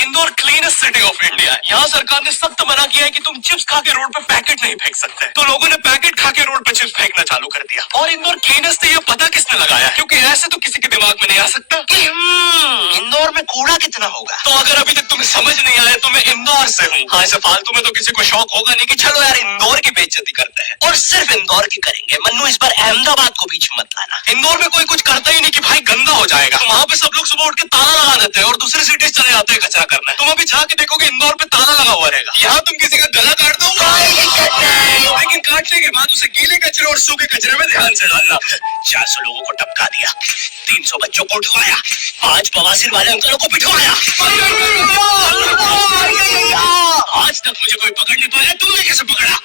Indore cleanest city of India. यहाँ सरकार ने सख्त मना किया है कि तुम चिप्स खा के रोड पे पैकेट नहीं फेंक सकते। तो लोगों ने पैकेट खा के रोड पे चिप्स फेंकना चालू कर दिया। और इंदौर क्लीनेस्ट ये पता किसने लगाया, क्योंकि ऐसे तो किसी के दिमाग में नहीं आ सकता कि इंदौर में कूड़ा कितना होगा। तो अगर अभी तक तुम्हें समझ नहीं आया तो मैं इंदौर से हूँ। हाँ, ऐसे फालतू में तो किसी को शौक होगा नहीं कि चलो यार इंदौर की बेइज्जती करते हैं, और सिर्फ इंदौर की करेंगे। मन्नू, इस बार अहमदाबाद को बीच में मत लाना। इंदौर में कोई कुछ करता ही नहीं कि भाई गंदा हो जाएगा। तो वहाँ पे सब लोग सुबह उठ के ताला लगा देते हैं और दूसरी सिटीज चले जाते हैं कचरा करने। तुम अभी जाके देखोगे इंदौर पे ताला लगा हुआ रहेगा। यहाँ तुम किसी का गला काट दो, लेकिन काटने के बाद उसे गीले कचरे और सूखे कचरे में ध्यान से डालना। 400 लोगों को टपका दिया, 300 बच्चों को उठवाया, 5 बवासीर वाले अंकलों को बिठवाया। आज तक मुझे कोई पकड़ नहीं पाया, तुमने कैसे पकड़ा?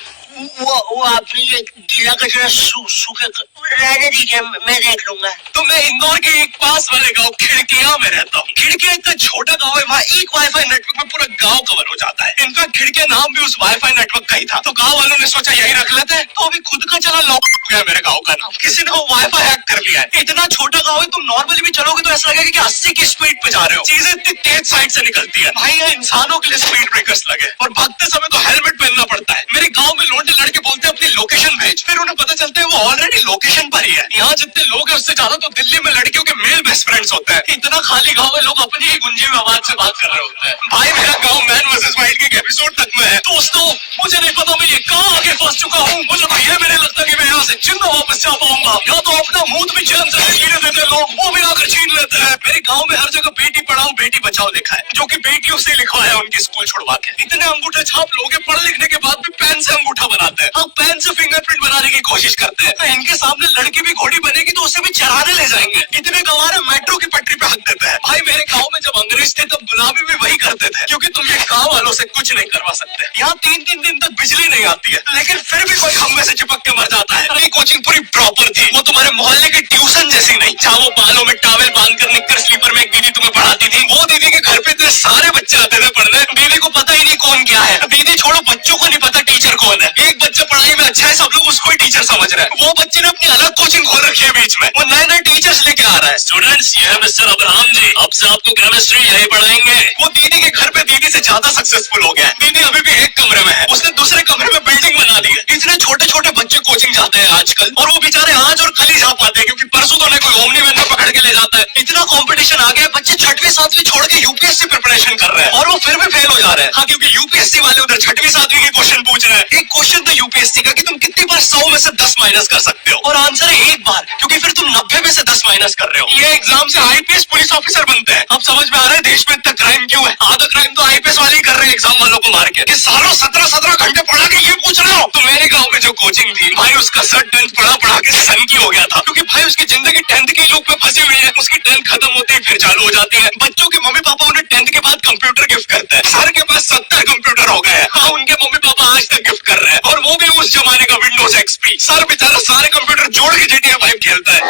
वो आपने ये गीला कचरा सूखे रहने दीजिए, मैं देख लूंगा। तो मैं इंदौर के एक पास वाले गांव खिड़किया में रहता हूँ। खिड़किया इतना छोटा गांव है, वहाँ एक वाईफाई नेटवर्क में पूरा गांव कवर हो जाता है। इनफैक्ट खिड़किया नाम भी उस वाईफाई नेटवर्क का ही था। तो गांव वालों ने सोचा यही रख लेते हैं। तो अभी खुद का चला लॉक हो गया मेरे गाँव का नाम। किसी ने वो वाईफाई हैक कर लिया है। इतना छोटा गाँव है, तुम नॉर्मली भी चलोगे तो ऐसा लगेगा कि 80 की स्पीड पे जा रहे हो। चीजें इतनी तेज साइड से निकलती है। भाई यहाँ इंसानों के लिए स्पीड ब्रेकर्स लगे और भागते समय तो हेलमेट पहनना पड़ता है। मेरे गाँव में लोंडे लड़के बोलते हैं अपनी लोकेशन भेज, फिर उन्हें पता चलता है वो ऑलरेडी लोकेशन पर ही है। यहाँ जितने लोग हैं उससे ज्यादा तो दिल्ली में लड़कियों के मेल बेस्ट फ्रेंड्स होते हैं। इतना खाली गाँव में लोग अपनी ही गुंजी में आवाज से बात कर रहे होते हैं। भाई मेरा गाँव मैन वर्सेस वाइल्ड के एपिसोड तक में है। दोस्तों मुझे नहीं पता मैं ये कहाँ आगे फंस चुका हूँ। मुझे तो ये भी नहीं लगता कि मैं यहाँ से जिंदा वापस जा पाऊंगा। या तो अपना मुंह भी चैन से जीने देते लोग, वो भी आकर छीन लेते हैं। मेरे गाँव में हर जगह बेटी पढ़ाओ बेटी बचाओ लिखा है, जो कि बेटियों से लिखवाया उनकी स्कूल छुड़वा के। इतने अंगूठे छाप लोग पढ़ लिखने के बाद भी पेन से अंगूठा बनाते हैं। अब पेन से फिंगरप्रिंट बनाने की कोशिश करते हैं। इनके सामने लड़की भी घोड़ी बनेगी तो उसे भी चराने ले जाएंगे। इतने गंवारे मेट्रो की पटरी पे हक देते हैं। भाई मेरे गाँव में जब अंग्रेज थे तब गुलामी भी वही करते थे, क्योंकि तुम ये गाँव वालों से कुछ नहीं करवा सकते। यहाँ 3-3 दिन तक बिजली नहीं आती है, लेकिन फिर भी कोई खंबे से चिपक के मर जाता है। ये कोचिंग पूरी प्रॉपर थी, वो तुम्हारे मोहल्ले की ट्यूशन जैसी नहीं। जहाँ वो बालों में टॉवेल बांधकर निक्कर स्लीपर में एक दीदी तुम्हें पढ़ाती थी, वो दीदी के घर पे इतने सारे बच्चे आते थे पढ़ने, दीदी को पता ही नहीं कौन क्या है। दीदी छोड़ो, बच्चों को नहीं पता टीचर कौन है। एक बच्चा पढ़ाई में अच्छा है, सब लोग उसको ही टीचर समझ रहे हैं। वो बच्चे ने अपनी अलग कोचिंग खोल रखी है बीच में, वो नए टीचर्स लेके आ रहा है। स्टूडेंट्स, ये है मिस्टर अब्राहम जी, अब से आपको केमिस्ट्री यही पढ़ाएंगे। वो दीदी के घर पे दीदी से ज्यादा सक्सेसफुल हो गया है। दीदी अभी भी एक कमरे में है, उसने दूसरे कमरे में बिल्डिंग बना दी है। इतने छोटे छोटे बच्चे कोचिंग जाते हैं आजकल, और वो बेचारे आज और कल ही जा पाते हैं, क्योंकि परसों तो उन्हें कोई ओमनी वैन में पकड़ के ले जाता है। इतना कंपटीशन आ गया, बच्चे 6वीं 7वीं छोड़ के यूपीएससी प्रिपरेशन कर रहे हैं, और वो फिर भी फेल हो जा रहे हैं। हाँ, क्योंकि यूपीएससी वाले उधर 6वीं 7वीं के क्वेश्चन पूछ रहे हैं। एक क्वेश्चन था यूपीएससी का कि तुम कितनी बार 100 में से 10 माइनस कर सकते हो, और आंसर है 1 बार, क्योंकि फिर तुम 90 में से 10 माइनस कर रहे हो। ये एग्जाम से आईपीएस पुलिस ऑफिसर बनते हैं। अब समझ में आ रहा है देश में इतना क्राइम क्यों है। आधा क्राइम तो आईपीएस वाले ही कर रहे हैं एग्जाम वालों को मार के। सालों 17-17 घंटे पढ़ा के ये पूछ रहे हो। तो मेरे गाँव में जो कोचिंग थी, भाई उसका सर 10th पढ़ा के सन की हो गया था, क्योंकि भाई उसकी जिंदगी 10th के लूप में फंसी हुई है। उसकी 10th खत्म होती है फिर चालू हो जाती है। बच्चों के मम्मी पापा उन्हें 10th के बाद कंप्यूटर गिफ्ट करते हैं। सर के पास 70 कंप्यूटर हो गए। हाँ, उनके मम्मी पापा आज तक गिफ्ट कर रहे हैं, और वो भी उस जमाने का विंडोज एक्सपी। सर बेचारा सारे कंप्यूटर जोड़ के GTA 5 खेलता है।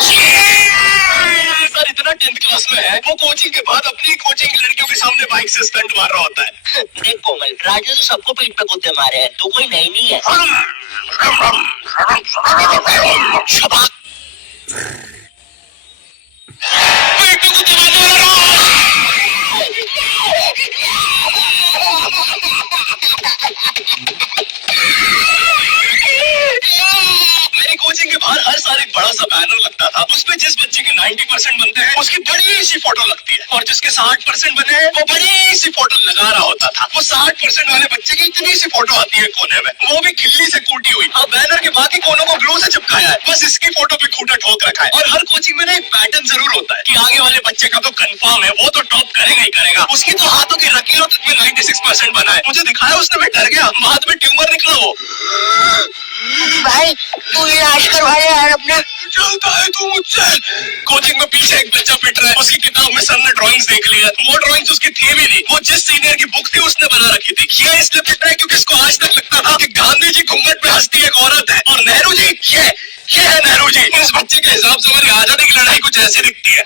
सर इतना 10th क्लास में है, वो कोचिंग के बाद अपनी कोचिंग की लड़कियों के सामने बाइक से स्टंट मार रहा होता है। देख कोमल, राजा तो सबको पीठ पे कुत्ते मारे हैं, तू कोई नई नहीं है। शबाक। पीठ पे कुत्ते मेरी कोचिंग के बाहर हर साल एक बड़ा सा बैनर लगता था। उसमें जिस बच्चे के 90% बनते हैं उसकी बड़ी सी फोटो लगती है, और जिसके 60% बने हैं वो बड़ी सी फोटो लगा रहा होता था। वो 60% वाले बच्चे की इतनी सी फोटो आती है कोने में, वो भी खिल्ली से कूटी हुई। अब बैनर के बाकी कोनों को ग्लू से चिपकाया है, बस इसकी फोटो पे खूंटा ठोक रखा है। और हर कोचिंग में ना एक पैटर्न जरूर होता है कि आगे वाले बच्चे का तो कंफर्म है, वो तो टॉप करेगा ही करेगा। उसकी तो हाथों की लकीरों तक में 96% बना है। मुझे दिखाया उसने, मैं डर गया, बाद में ट्यूमर निकला वो। भाई तू इलाज करवा ले यार अपना। चलता है तू मुझसे। कोचिंग में पीछे एक बच्चा पिट रहा है, उसकी किताब में सर ने ड्राइंग्स देख ली है। वो ड्राइंग्स उसकी थी भी नहीं, वो जिस सीनियर की बुक थी उसने बना रखी थी। ये इसलिए पिट रहा है क्योंकि इसको आज तक लगता था कि गांधी जी घूंघट में हंसती एक औरत है, और नेहरू जी ये है नेहरू जी। इस बच्चे के हिसाब से हमारी आजादी की लड़ाई कुछ ऐसी दिखती है।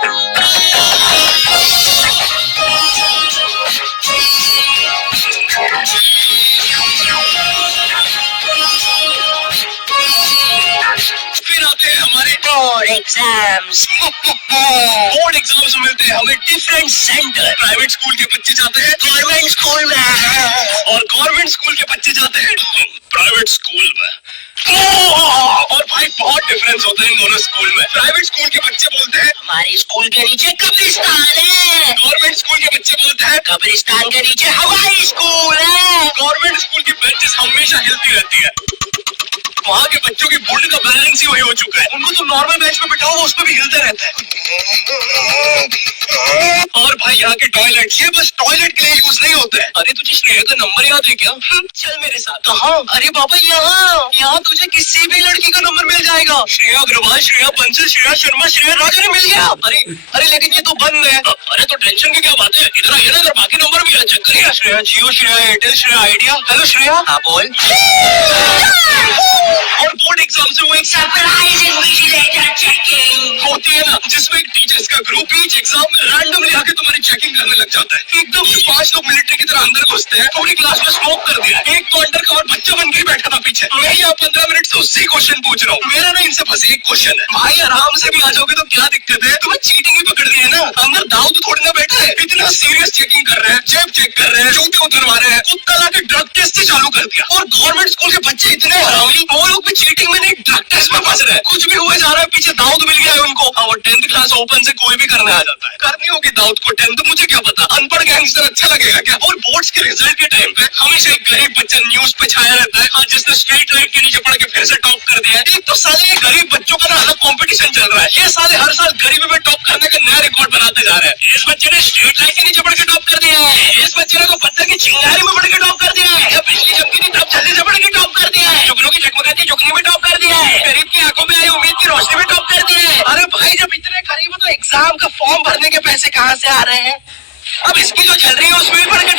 फिर आते हैं हमारे बोर्ड एग्जाम्स। बोर्ड एग्जाम्स मिलते हैं हमें डिफरेंट सेंटर। प्राइवेट स्कूल के बच्चे जाते हैं गवर्नमेंट स्कूल के बच्चे जाते हैं प्राइवेट स्कूल में। और भाई बहुत डिफरेंस होता है इन दोनों स्कूल में। प्राइवेट स्कूल के बच्चे बोलते हैं हमारे स्कूल के नीचे कब्रिस्तान है। गवर्नमेंट स्कूल के बच्चे बोलते हैं कब्रिस्तान के नीचे हवाई स्कूल है। गवर्नमेंट स्कूल की बेंचेस हमेशा हिलती रहती है। वहाँ के बच्चों की बॉडी का बैलेंस ही वही हो चुका है। उनको तो नॉर्मल बेंच पे बिठाओ वो उसमें भी हिलते रहता है। और भाई यहाँ के टॉयलेट ये बस टॉयलेट के लिए यूज नहीं होते हैं। अरे तुझे श्रेया का नंबर याद है क्या? चल मेरे साथ। कहाँ? अरे बाबा यहाँ तुझे किसी भी लड़की का नंबर मिल जाएगा। श्रेया अग्रवाल, श्रेया बंसल, श्रेया शर्मा, श्रेया राजा मिल गया। अरे लेकिन ये तो बंद है। अरे तो टेंशन की क्या बात है, इधर आइए ना, इधर बाकी नंबर भी है, चेक करिए। श्रेया जियो, श्रेया एयरटेल, श्रेया आइडिया। हेलो श्रेया। हाँ बोल। और बोर्ड एग्जाम से वो एक सरप्राइज इन्विजिलेटर चेकिंग होती है ना, जिसमें एक टीचर्स का ग्रुप ईच एग्जाम में रैंडमली आके तुम्हारी चेकिंग करने लग जाता है। एकदम से 5 लोग मिलिट्री की तरह अंदर घुसते हैं। पूरी क्लास में स्मोक कर दिया। एक तो अंडर कवर बच्चा बन के बैठा था पीछे। मैं यहाँ 15 मिनट से उससे क्वेश्चन पूछ रहा हूँ। मेरा ना इनसे बस एक क्वेश्चन है, भाई आराम से भी आ जाओगे तो क्या दिक्कत है? तुम्हें चीटिंग ही पकड़ दी है ना, अंदर दाऊ तो थोड़ी ना बैठा है। इतना सीरियस चेकिंग कर रहे हैं, जेब चेक कर रहे हैं, जूते उतरवा रहे हैं, कुत्ता ला के ड्रग टेस्ट से चालू कर दिया। और गवर्नमेंट स्कूल के बच्चे इतने हरामी, वो लोग भी चीटिंग में नहीं ड्रग टेस्ट में फंस रहे हैं। कुछ भी हुए जा रहा है, पीछे दाऊद मिल गया है उनको। और 10th क्लास ओपन से कोई भी करने आ जाता है। करनी होगी दाऊद को 10th, मुझे क्या पता, अनपढ़ गैंगस्टर अच्छा लगेगा क्या? और बोर्ड्स के रिजल्ट के टाइम पे हमेशा एक गरीब बच्चा न्यूज पे छाया रहता है, हाँ, जिसने स्ट्रीट लाइट के नीचे पढ़ के फिर से टॉप कर दिया है। एक तो साले ये गरीब बच्चों का ना अलग कॉम्पिटिशन चल रहा है। ये साले हर साल गरीबी में टॉप करने का नया रिकॉर्ड बनाते जा रहे हैं। इस बच्चे ने स्ट्रीट लाइट के नीचे पढ़ के टॉप कर दिया है, इस बच्चे ने तो पत्थर की चिंगारी में पढ़ के टॉप कर दिया है, बिजली चमकी थी तब जल्दी से पढ़ के टॉप कर दिया है, जुगनू की जगमगाती जुगनी में टॉप कर दिया है, गरीब की आंखों में आई उम्मीद की रोशनी में टॉप कर दिया है। अरे भाई जब इतने गरीब हो तो एग्जाम का फॉर्म भरने के पैसे कहाँ से आ रहे हैं? अब इसकी जो चल रही है उसमें भी पढ़ के